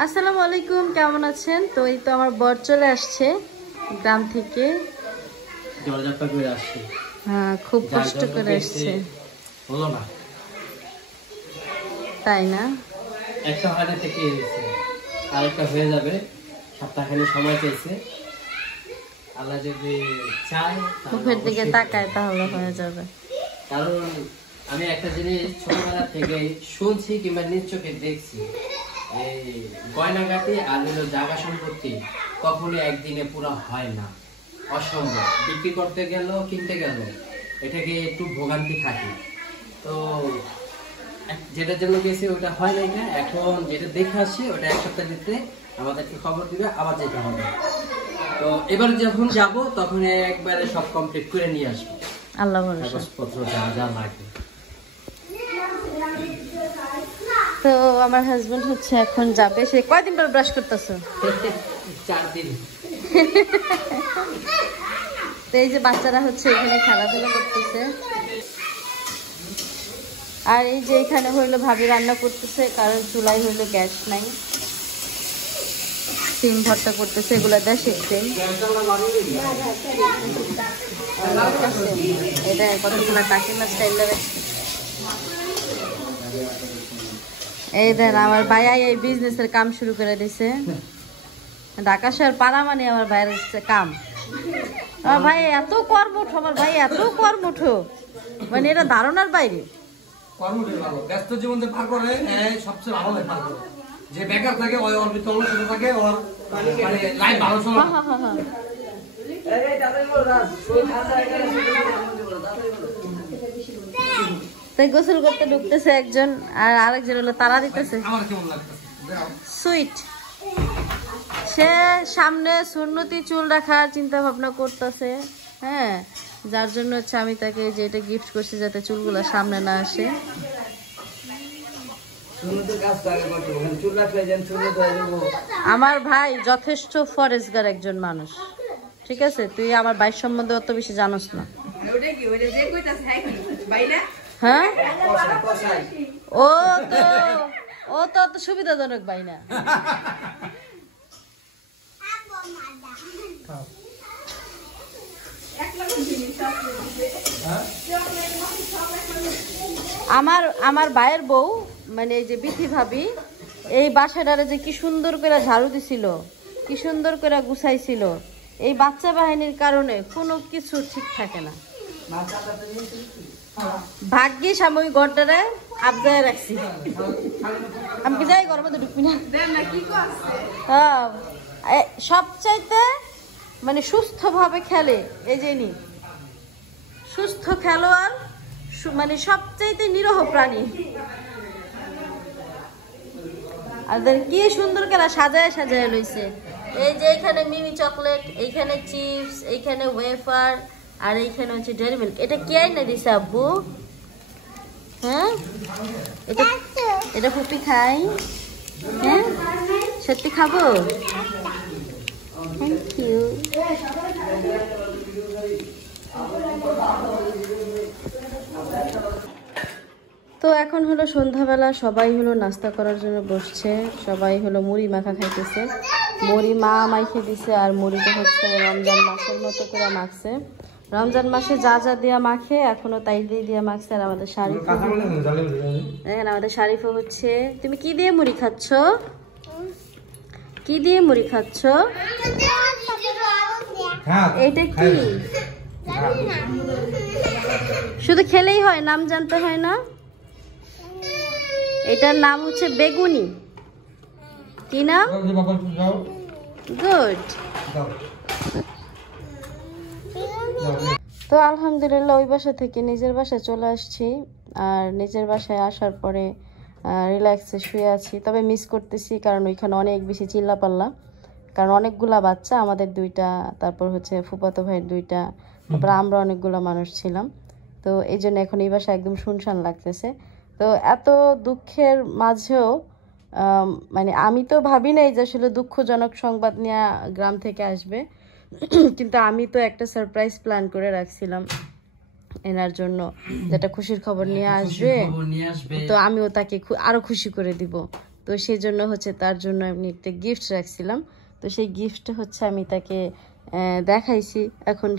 আসসালামু আলাইকুম, কেমন আছেন? তো এই তো আমার বর চলে আসছে গ্রাম থেকে। জলযাত্রা করে আসছে। হ্যাঁ, খুব কষ্ট করে আসছে। হলো না, তাই না? একটা হাতে থেকে এসেছে, আরেকটা হয়ে যাবে। সপ্তাহখানি সময় পেয়েছে, আল্লাহ যদি চায় মুখের দিকে তাকায় তাহলে হয়ে যাবে। কারণ আমি একটা জিনিস ছোটবেলা থেকে শুনছি কিংবা নিজ চোখে দেখছি, এই গয়নাগাটি আর হলো জায়গা সম্পত্তি কখনো একদিনে পুরো হয় না, অসম্ভব। বিক্রি করতে গেল, কিনতে গেল, এটাকে একটু ভোগান্তি থাকে। তো যেটার জন্য গেছি ওটা হয় নাই না, এখন যেটা দেখে আসছি ওটা এক সপ্তাহ ভিতরে আমাদেরকে খবর দিবে, আবার যেতে হবে। তো এবার যখন যাব তখন একবারে সব কমপ্লিট করে নিয়ে আসবো, আল্লাহ ভরসা। কাগজপত্র যা যা লাগে। তো আমার হাজবেন্ড হচ্ছে এখন যাবে। সে কয়দিন পর ব্রাশ করতেছো? 4 দিন। তো এই যে বাচ্চারা হচ্ছে এখানে খেলাধুলা করতেছে, আর এই যে এখানে হইলো ভাবি রান্না করতেছে, কারণ চুলাই হইলো গ্যাস নাই। সিম ভর্তা করতেছে, এগুলো দেয় শিখতেন। এটা কতগুলো কাকিমা স্টাইল লাগাচ্ছে। এই দেন আমার ভাই এই বিজনেসের কাম শুরু করে দিছে। ঢাকা শহর পাড়া মানে আমার ভাইয়ের হচ্ছে কাম। আমার ভাই এত কর্মঠ, আমার ভাই এত কর্মঠ, মানে এটা ধারণার বাইরে। কর্মটাই ভালো, ব্যস্ত জীবন পার করে সবচেয়ে ভালো পার করে। যে বেকার থাকে ওই ওর ভিতর শুধু থাকে, ওর মানে লাইফ ভালো চলে। তাই গোসল করতে ঢুকতেছে একজন, আর আরেকজন হলো তারা দিতেছে। আমার কেমন লাগতেছে সুইট। সে সামনে সুন্নতি চুল রাখার চিন্তা ভাবনা করতেছে। হ্যাঁ, যার জন্য হচ্ছে আমি তাকে যে এটা গিফট করছি, যাতে চুলগুলো সামনে না আসে। আমার ভাই যথেষ্ট ফরেস্টগার একজন মানুষ, ঠিক আছে? তুই আমার ভাই সম্বন্ধে অত বেশি জানোস না। হ্যাঁ, ও তো অত সুবিধাজনক ভাই না। আমার ভাইয়ের বউ মানে এই যে বিথি ভাবি, এই বাসাটারে যে কি সুন্দর করে ঝাড়ু দিছিল, কি সুন্দর করে গুছাইছিল। এই বাচ্চা বাহিনীর কারণে কোনো কিছু ঠিক থাকে না। ভাগ্যিস আমি ওই ঘরটারে আবদায় রাখছি। আমি কি যাই ঘরের মধ্যে ঢুকবি না। হ্যাঁ, সবচাইতে মানে সুস্থ ভাবে খেলে এই যে নি, সুস্থ খেলোয়াড়, মানে সবচাইতে নিরহ প্রাণী। আর কি সুন্দর করে সাজায় সাজায় লইছে। এই যে এখানে মিমি চকলেট, এইখানে চিপস, এইখানে ওয়েফার, আর এইখানে হচ্ছে ডেয়ারি মিল্ক। এটা কে আইনা দিছে আব্বু? হ্যাঁ, এটা ফুপি খাই? হ্যাঁ, সত্যি খাবো? Thank you. তো এখন হলো সন্ধ্যাবেলা, সবাই হলো নাস্তা করার জন্য বসছে। সবাই হলো মুড়ি মাখা খাইতেছে। মুড়ি মা মাইখে দিছে, আর মুড়িটা হচ্ছে রমজান মাসের মতো করে মাখছে। রমজান মাসে যা যা দিয়া মাখে এখনো তাই দিয়ে দিয়া মাখছে। আর আমাদের শারিফা, দেখেন আমাদের শারিফা হচ্ছে, তুমি কি দিয়ে মুড়ি খাচ্ছ? কি দিয়ে মুড়ি খাচ্ছ? এইটা কি? শুধু খেলেই হয়, নাম জানতে হয় না? এটার নাম হচ্ছে বেগুনি। কি নাম? গুড। তো আলহামদুলিল্লাহ ওই বাসা থেকে নিজের বাসায় চলে আসছি। আর নিজের বাসায় আসার পরে রিল্যাক্সে শুয়ে আছি। তবে মিস করতেছি, কারণ ওইখানে অনেক বেশি চিল্লাপাল্লা, কারণ অনেকগুলা বাচ্চা, আমাদের 2টা, তারপর হচ্ছে ফুফাতো ভাইয়ের 2টা, তারপর আমরা অনেকগুলো মানুষ ছিলাম। তো এই জন্য এখন এই বাসা একদম শুনশান লাগতেছে। তো এত দুঃখের মাঝেও মানে আমি তো ভাবি নাই যে আসলে দুঃখজনক সংবাদ নিয়ে গ্রাম থেকে আসবে, কিন্তু আমি তো একটা সারপ্রাইজ প্ল্যান করে রাখছিলাম এনার জন্য, যেটা খুশির খবর নিয়ে আসবে। তো আমিও তাকে আরো খুশি করে দিব। তো সেই জন্য হচ্ছে তার জন্য আমি একটা গিফট রাখছিলাম। তো সেই গিফটটা হচ্ছে আমি তাকে দেখাইছি। এখন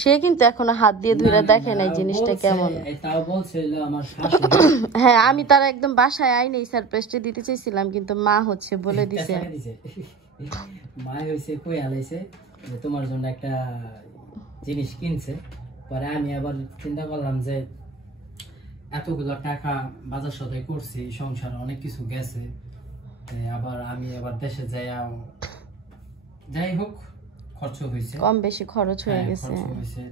সে কিন্তু এখনো হাত দিয়ে ধরে দেখে নাই জিনিসটা কেমন। তাও বলছিল আমার শাশুড়ি। হ্যাঁ, আমি তার একদম বাসায় আইনি সারপ্রাইজটা দিতে চাইছিলাম, কিন্তু মা হচ্ছে বলে দিছে, মা হইছে কই আলাইছে যে তোমার জন্য একটা জিনিস কিনছে। পরে আমি আবার চিন্তা করলাম যে এতগুলো টাকা বাজার সদাই করছি, সংসারে অনেক কিছু গেছে, আবার আমি আবার দেশে যাই হোক খরচ হয়েছে, কম বেশি খরচ হয়ে গেছে।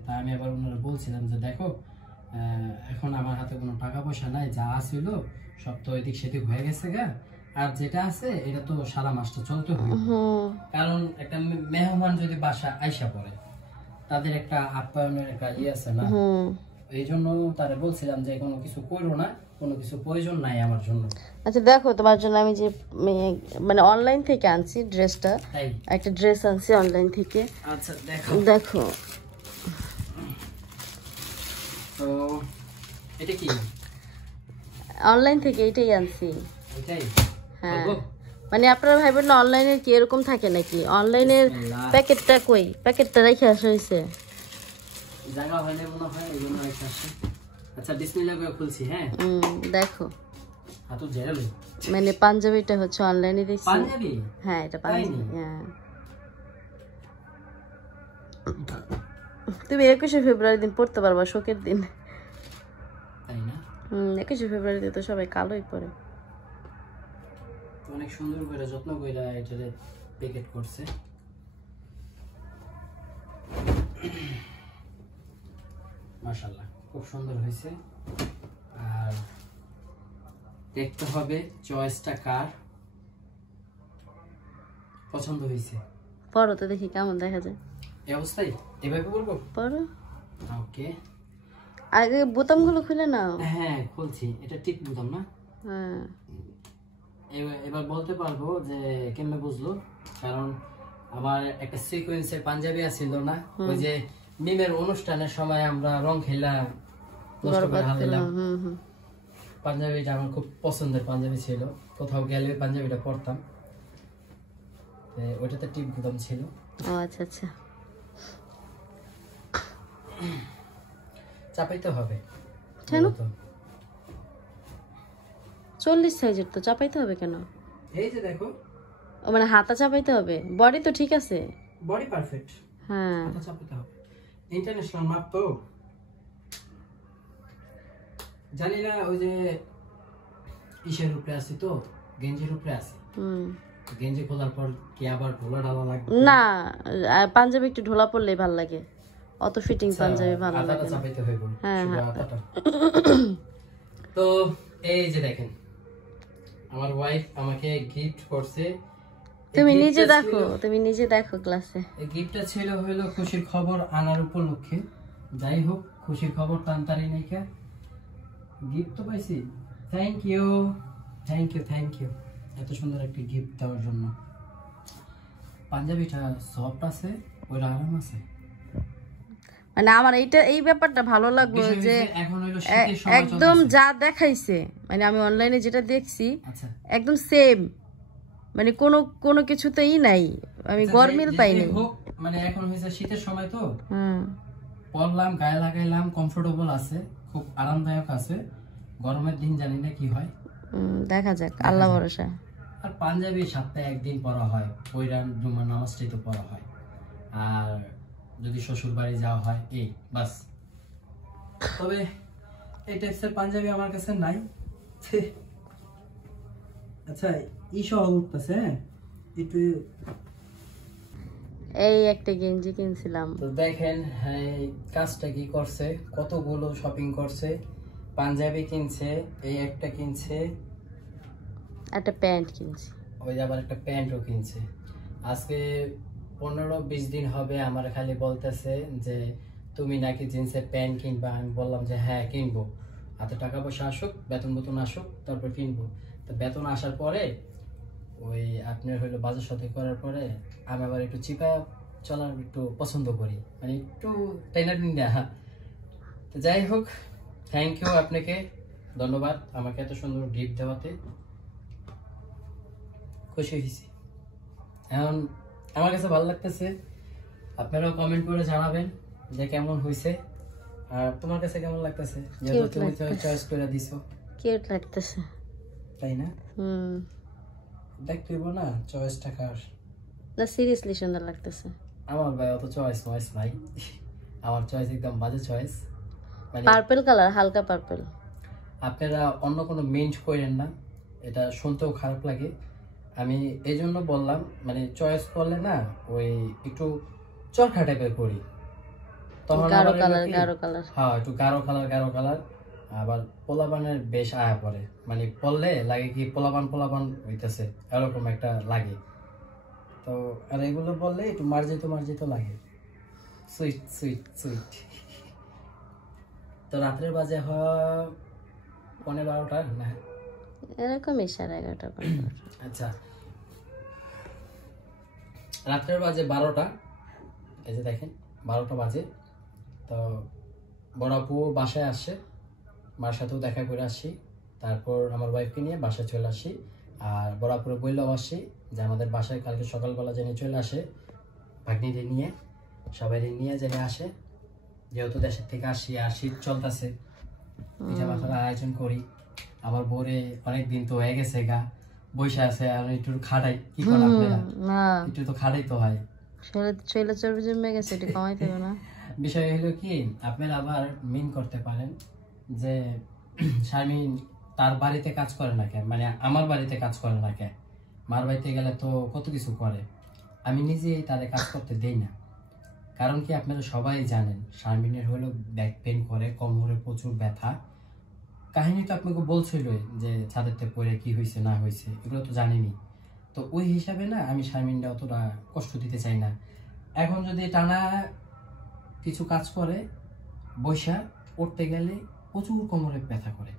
তা আমি আবার ওনারা বলছিলাম যে দেখো এখন আমার হাতে কোনো টাকা পয়সা নাই, যা আসছিল সব তো এদিক সেদিক হয়ে গেছে গা, আর যেটা আছে এটা তো সারা মাসটা চলতে হবে। কারণ একটা মেহমান যদি বাসা আইসা পড়ে তাদের একটা আপ্যায়নের একটা আছে না, এই জন্য তারা বলছিলাম যে কোনো কিছু করো না, কোনো কিছু প্রয়োজন নাই আমার জন্য। আচ্ছা দেখো, তোমার জন্য আমি যে মানে অনলাইন থেকে আনছি ড্রেসটা, একটা ড্রেস আনছি অনলাইন থেকে। আচ্ছা দেখো তো এটা কি অনলাইন থেকে এটাই আনছি। এটাই? হ্যাঁ, মানে আপনারা ভাইবেন না অনলাইনের কি এরকম থাকে নাকি? অনলাইনের প্যাকেটটা কই, প্যাকেটটা রেখে আসা হয়েছে, জায়গা হয়নি মনে হয়, এই জন্য রেখে আসছে। আচ্ছা বিসমিল্লাহ করে খুলছি। হ্যাঁ দেখো হাতু জেরালো, মানে পাঞ্জাবিটা হচ্ছে অনলাইনে দেখছি। পাঞ্জাবি? হ্যাঁ এটা পাঞ্জাবি। হ্যাঁ তুমি 21শে ফেব্রুয়ারি দিন পড়তে পারবা, শোকের দিন। তাই না? 21শে ফেব্রুয়ারি তো সবাই কালোই পরে। অনেক সুন্দর করে যত্ন করে এটা প্যাকেট করছে। মাশাআল্লাহ খুব সুন্দর হয়েছে। আর দেখতে হবে চয়েসটা কার পছন্দ হয়েছে। পরো তো দেখি কেমন দেখা যায়। এই অবস্থায় এভাবে বলবো? পরো। ওকে, আগে বোতামগুলো খুলে নাও। হ্যাঁ খুলছি। এটা ঠিক বোতাম না? হ্যাঁ। এবার বলতে পারবো যে কেমনে বুঝলো, কারণ আমার একটা সিকোয়েন্সের পাঞ্জাবি আছিল না, ওই যে মিমের অনুষ্ঠানের সময় আমরা রং খেললাম, পাঞ্জাবিটা আমার খুব পছন্দের পাঞ্জাবি ছিল, কোথাও গেলে পাঞ্জাবিটা পরতাম, ওইটাতে টিপ বোতাম ছিল। ও আচ্ছা আচ্ছা, চাপাইতে হবে কেন? 40 সাইজের তো চাপাইতে হবে কেন? এই যে দেখো, ও মানে হাতা চাপাইতে হবে, বডি তো ঠিক আছে, বডি পারফেক্ট। হ্যাঁ হাতা চাপাইতে হবে, ইন্টারন্যাশনাল মাপ তো। জানি না ওই যে ইসের উপরে আছে তো, গেঞ্জির উপরে আছে, গেঞ্জি খোলার পর কি আবার ঢোলা ঢালা লাগবে না? পাঞ্জাবি একটু ঢোলা পড়লেই ভালো লাগে, অত ফিটিং পাঞ্জাবি ভালো লাগে না। চাপাইতে হইব। হ্যাঁ হ্যাঁ। তো এই যে দেখেন, আমার ওয়াইফ আমাকে গিফট করছে। তুমি নিজে দেখো, তুমি নিজে দেখো ক্লাসে। এই গিফটটা ছিল হলো খুশির খবর আনার উপলক্ষে। যাই হোক, খুশির খবর টানতারি নাইকা গিফট তো পাইছি। Thank you thank you thank you এত সুন্দর একটা গিফট দেওয়ার জন্য। পাঞ্জাবিটা সফট আছে, ওই আরাম আছে। মানে আমার এই ব্যাপারটা ভালো লাগলো যে একদম যা দেখাইছে, মানে আমি অনলাইনে যেটা দেখছি একদম সেম, মানে কোনো কিছুতেই নাই, আমি গরমিল পাইনি। মানে এখন হইছে শীতের সময় তো, পরলাম, গায়ে লাগাইলাম, কমফোর্টেবল আছে, খুব আরামদায়ক আছে। গরমের দিন জানি না কি হয়, দেখা যাক, আল্লাহ ভরসা। আর পাঞ্জাবি সপ্তাহে একদিন পরা হয়, পৈরান জুমার নামাজটাই তো পরা হয়, আর যদি শ্বশুর বাড়ি যাওয়া হয় এই বাস। তবে এই টাইপসের পাঞ্জাবি আমার কাছে নাই। আচ্ছা ই সহ উঠতেছে, একটু এই একটা গেঞ্জি কিনছিলাম তো দেখেন কাজটা কি করছে, কতগুলো শপিং করছে, পাঞ্জাবি কিনছে, এই একটা কিনছে, একটা প্যান্ট কিনছি, ওই আবার একটা প্যান্টও কিনছে। আজকে 15-20 দিন হবে আমার খালি বলতেছে যে তুমি নাকি জিন্সের প্যান্ট কিনবা। আমি বললাম যে হ্যাঁ কিনবো, হাতে টাকা পয়সা আসুক, বেতন আসুক, তারপর কিনবো। তো বেতন আসার পরে ওই আপনার হইলো বাজার সাথে করার পরে আমি আবার একটু চিপা চলার একটু পছন্দ করি, মানে একটু টাইনাটিন দেয়া। তো যাই হোক, থ্যাংক ইউ আপনাকে, ধন্যবাদ আমাকে এত সুন্দর গিফট দেওয়াতে। খুশি হয়েছি। এখন আমার কাছে ভালো লাগতেছে, আপনারাও কমেন্ট করে জানাবেন যে কেমন হয়েছে। আর তোমার কাছে কেমন লাগতেছে, যেহেতু তুমি চয়েস করে দিছো? কিউট লাগতেছে, তাই না? দেখতে হইব না চয়েসটা কার। না সিরিয়াসলি সুন্দর লাগতেছে। আমার ভাই অত চয়েস নাই, আমার চয়েস একদম বাজে চয়েস। মানে পার্পল কালার, হালকা পার্পল। আপনারা অন্য কোনো মেন্ট করেন না, এটা শুনতেও খারাপ লাগে। আমি এই জন্য বললাম, মানে চয়েস করলে না ওই একটু চরখা টাইপের করি, তখন গাঢ় কালার, গাঢ় কালার। হ্যাঁ একটু গাঢ় কালার। আবার পোলাপানের বেশ আয়া পড়ে, মানে পড়লে লাগে কি পোলাপান হইতেছে এরকম একটা লাগে। তো আর এগুলো বললে একটু মার্জিত লাগে, সুইট। তো রাত্রের বাজে হয় 11:30 না এরকমই 11:30। আচ্ছা, রাত্রের বাজে 12টা। এই যে দেখেন 12টা বাজে। তো বড় আপু বাসায় আসছে, মার সাথেও দেখা করে আসছি, তারপর আমার ওয়াইফকে নিয়ে বাসায় চলে আসি। আর বড় আপুরে বললেও আসছি যে আমাদের বাসায় কালকে সকালবেলা জেনে চলে আসে, ভাগ্নিদের নিয়ে সবাই নিয়ে জেনে আসে, যেহেতু দেশের থেকে আসি আর শীত চলতেছে, পিঠা পাঠার আয়োজন করি। আমার বোরে অনেকদিন তো হয়ে গেছে গা বসে আছে, আর একটু খাটাই, কি করে আপনারা একটু তো খাটাই তো হয়, শরীরে চর্বি জমে গেছে, এটা কমাইতে হবে না। বিষয় হলো কি, আপনারা আবার মিন করতে পারেন যে শারমিন তার বাড়িতে কাজ করে না কেন, মানে আমার বাড়িতে কাজ করে না কেন, মার বাড়িতে গেলে তো কত কিছু করে, আমি নিজেই তাদের কাজ করতে দেই না। কারণ কি আপনারা সবাই জানেন শারমিনের হলো ব্যাক পেন করে, কোমরে প্রচুর ব্যথা। কাহিনী তো আপনাকে বলছিলই যে ছাদের থেকে পড়ে কি হয়েছে না হয়েছে, এগুলো তো জানিনি। তো ওই হিসাবে না আমি শারমিনটা অতটা কষ্ট দিতে চাই না। এখন যদি টানা কিছু কাজ করে বৈশা উঠতে গেলে প্রচুর কোমরে ব্যথা করে,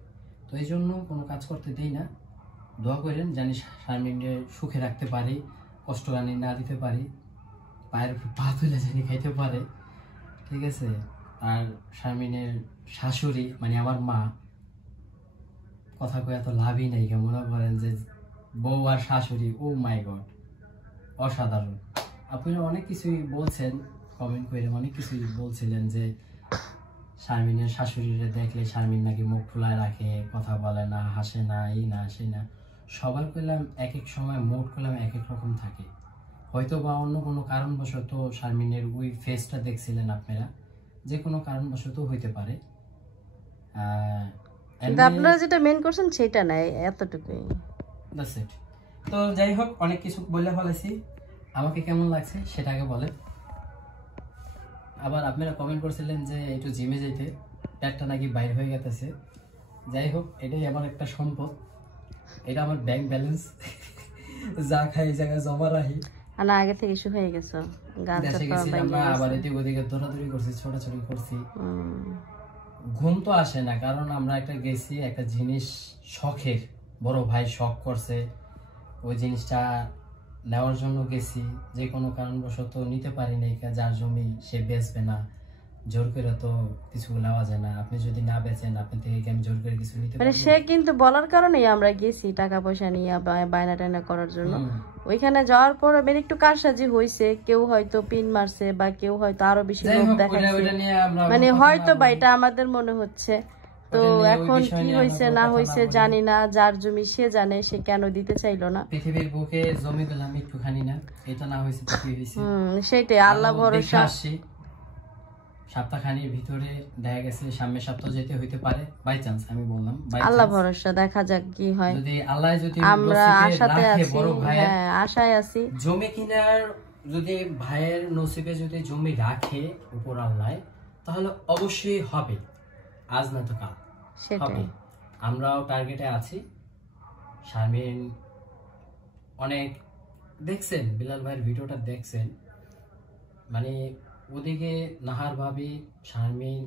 তো এই জন্য কোনো কাজ করতে দেই না। দোয়া করেন জানি শারমিনকে সুখে রাখতে পারি, কষ্ট জানি না দিতে পারি, পায়ের উপর পা তুলে জানি খাইতে পারে, ঠিক আছে। আর শারমিনের শাশুড়ি মানে আমার মা, কথা কয়ে এত লাভই নেই, মনে করেন যে বউ আর শাশুড়ি, ও মাই গড অসাধারণ। আপনারা অনেক কিছুই বলছেন, কমেন্ট করে অনেক কিছুই বলছিলেন যে শারমিনের শাশুড়িরে দেখলে শারমিন নাকি মুখ ফুলায় রাখে, কথা বলে না, হাসে না, এই না সেই না। সবার করলাম এক এক সময় মুড করলাম এক এক রকম থাকে, হয়তো বা অন্য কোনো কারণবশত শারমিনের ওই ফেসটা দেখছিলেন আপনারা, যে কোনো কারণবশত হইতে পারে। কিন্তু আপনারা যেটা মেন করছেন সেটা নাই, এতটুকুই। That's it. তো যাই হোক, অনেক কিছু বলে ফেলেছি, আমাকে কেমন লাগছে সেটা আগে বলেন। আবার আপনারা কমেন্ট করছিলেন যে একটু জিমে যেতে, পেটটা নাকি বাইরে হয়ে গেছে। যাই হোক, এটাই আমার একটা সম্পদ, এটা আমার ব্যাংক ব্যালেন্স, যা খাই এই জায়গায় জমা রাখি। না আগে থেকে ইস্যু হয়ে গেছে, দেশে গেছি আমরা, আবার এদিক ওদিকে দৌড়াদৌড়ি করছি, ছোটাছুটি করছি, ঘুম তো আসে না। কারণ আমরা একটা গেছি একটা জিনিস শখের, বড় ভাই শখ করছে, ওই জিনিসটা নেওয়ার জন্য গেছি, যে কোনো কারণবশত নিতে পারি নাই, যার জমি সে বেচবে না, জোর করে তো কিছু নেওয়া যায় না। আপনি যদি না বেচেন, আপনি থেকে কি আমি জোর করে কিছু নিতে মানে পারবো? সে কিন্তু বলার কারণেই আমরা গেছি টাকা পয়সা নিয়ে বায়না টায়না করার জন্য। ওইখানে যাওয়ার পর মানে একটু কারসাজি হয়েছে, কেউ হয়তো পিন মারছে বা কেউ হয়তো আরো বেশি লোক দেখাচ্ছে, মানে হয়তো বা এটা আমাদের মনে হচ্ছে। তো এখন কি হয়েছে না হয়েছে জানি না, যার জমি সে জানে, সে কেন দিতে চাইলো না। পৃথিবীর বুকে জমি পেলাম একটুখানি না, এটা না হয়েছে তো কি হয়েছে, সেটাই আল্লাহ ভরসা। সপ্তাহখানির ভিতরে দেখা গেছে সামনের সপ্তাহ যেতে হইতে পারে, বাই চান্স আমি বললাম, আল্লাহ ভরসা, দেখা যাক কি হয়। যদি আল্লাহ যদি আমরা আশাতে আছি, হ্যাঁ আশায় আছি। জমি কিনার যদি ভাইয়ের নসিবে যদি জমি রাখে উপর আল্লাহ, তাহলে অবশ্যই হবে, আজ না তো কাল হবে। আমরাও টার্গেটে আছি। শারমিন অনেক দেখছেন, বিলাল ভাইয়ের ভিডিওটা দেখছেন, মানে ওদিকে নাহার ভাবি, শারমিন,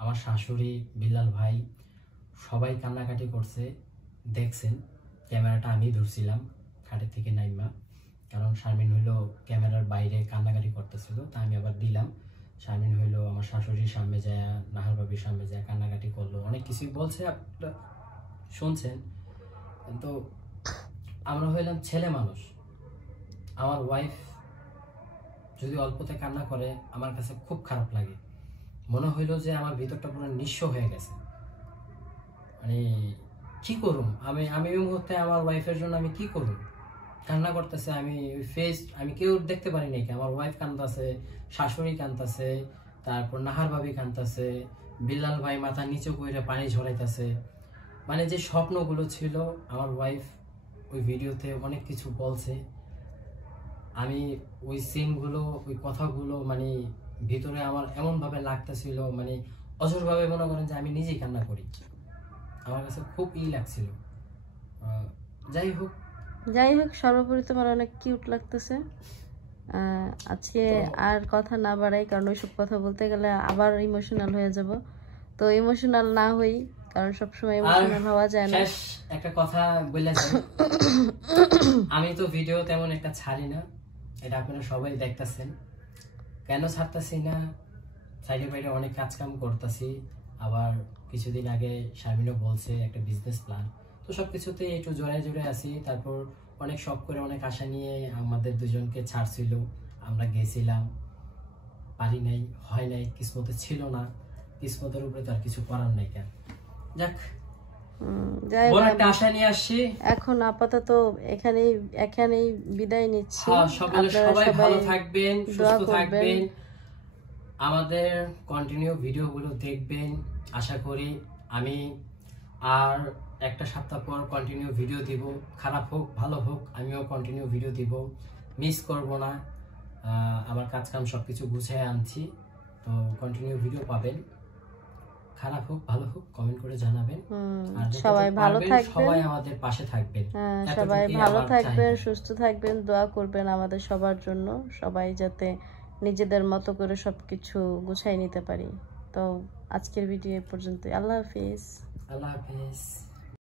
আমার শাশুড়ি, বিলাল ভাই সবাই কান্নাকাটি করছে, দেখছেন। ক্যামেরাটা আমি ধরছিলাম খাটের থেকে নাইমা, কারণ শারমিন হইলো ক্যামেরার বাইরে কান্নাকাটি করতেছিল, তা আমি আবার দিলাম। শারমিন হইলো আমার শাশুড়ির সামনে যায়, নাহার ভাবির সামনে যায় কান্নাকাটি করলো, অনেক কিছুই বলছে, আপনারা শুনছেন। তো আমরা হইলাম ছেলে মানুষ। আমার ওয়াইফ যদি অল্পতে কান্না করে আমার কাছে খুব খারাপ লাগে, মনে হইলো যে আমার ভিতরটা পুরো নিঃস্ব হয়ে গেছে। মানে কি করুম আমি ওই মুহূর্তে আমার ওয়াইফের জন্য আমি কি করুম, কান্না করতেছে, আমি ফেস আমি কেউ দেখতে পারি নাকি, আমার ওয়াইফ কান্দাছে, শাশুড়ি কান্দাছে, তারপর নাহার ভাবি কান্দাছে, বিল্লাল ভাই মাথা নিচু করে পানি ঝরাইতেছে। মানে যে স্বপ্নগুলো ছিল, আমার ওয়াইফ ওই ভিডিওতে অনেক কিছু বলছে, আমি ওই সিনগুলো ওই কথাগুলো মানে ভিতরে আমার এমনভাবে লাগতেছিল, মানে অজরভাবে মনে করেন যে আমি নিজেই কান্না করি, আমার কাছে খুব লাগছিল। যাই হোক সর্বোপরি তোমার অনেক কিউট লাগতেছে। আজকে আর কথা না বাড়াই, কারণ ওইসব কথা বলতে গেলে আবার ইমোশনাল হয়ে যাব। তো ইমোশনাল না হই, কারণ সবসময় ইমোশনাল হওয়া যায় না। একটা কথা বলে আমি তো ভিডিও তেমন একটা ছাড়ি না, এটা আপনারা সবাই দেখতেছেন। কেন ছাড়তেছি না, সাইডে বাইরে অনেক কাজ কাম করতেছি, আবার কিছুদিন আগে শারমিনও বলছে একটা বিজনেস প্ল্যান, তো সবকিছুতে একটু জোড়ায় জোড়ে আছি। তারপর অনেক শখ করে অনেক আশা নিয়ে আমাদের দুজনকে ছাড়ছিল, আমরা গেছিলাম, পারি নাই, হয় নাই, কিসমতে ছিল না, কিসমতের উপরে তো আর কিছু করার নাই। কেন যাক, বড় একটা আশা নিয়ে আসছি। এখন আপাতত এখানেই বিদায় নিচ্ছি। সবাই ভালো থাকবেন, সুস্থ থাকবেন, আমাদের কন্টিনিউ ভিডিওগুলো দেখবেন আশা করি। আমি আর একটা সপ্তাহ পর কন্টিনিউ ভিডিও দিব, খারাপ হোক ভালো হোক আমিও কন্টিনিউ ভিডিও দিব, মিস করব না। আমার কাজ কাম সবকিছু গুছিয়ে আনছি, তো কন্টিনিউ ভিডিও পাবেন। খারাপ হোক ভালো হোক কমেন্ট করে জানাবেন। আর সবাই ভালো থাকবেন, সবাই আমাদের পাশে থাকবেন। সবাই ভালো থাকবেন, সুস্থ থাকবেন, দোয়া করবেন আমাদের সবার জন্য, সবাই যাতে নিজেদের মতো করে সবকিছু গুছাই নিতে পারি। তো আজকের ভিডিও পর্যন্ত, আল্লাহ হাফেজ। আল্লাহ হাফেজ।